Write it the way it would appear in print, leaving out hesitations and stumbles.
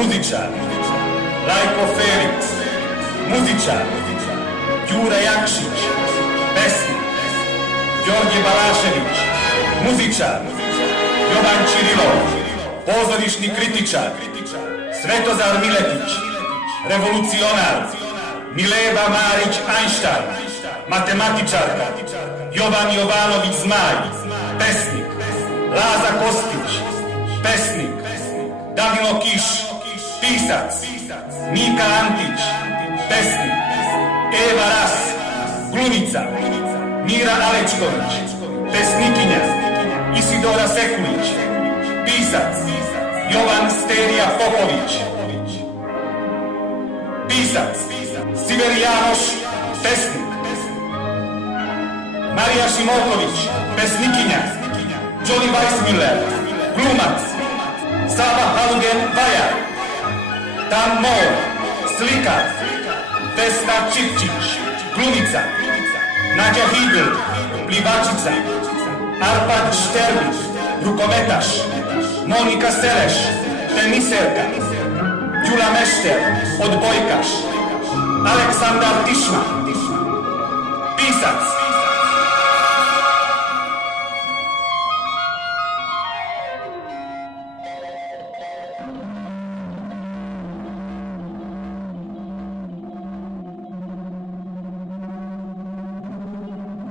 muzičar, Lajko Ferić, muzičar, Đura Jakšić, pesnik, Đorđe Balašević, muzičar, Jovan Čirilov, pozorišni kritičar, Svetozar Miletić, revolucionar, Mileva Marić Einstein, matematičarka, Jovan Jovanović Zmaj, pesnik, Laza Kostić, pesnik, Danilo Kiš, pisac, Mika Antić, pesnik, Eva Ras, glumica, Mira Alečković, pesnikinja, Isidora Sekulić, pisac, Jovan Sterija Popović, pisac, Siver Janoš, pesnik, Marija Šimoković, pesnikinja, Johnny Weissmuller, glumac, Sava Halugen Vajar, Dan Mor, slikar, Vesna Čipčić, glumica, Nađa Higl, plivačica, Arpad Šterbić, rukometaš, Monika Seleš, teniserka, Đula Mešter, odbojkaš, Aleksandar Tišma, pisac,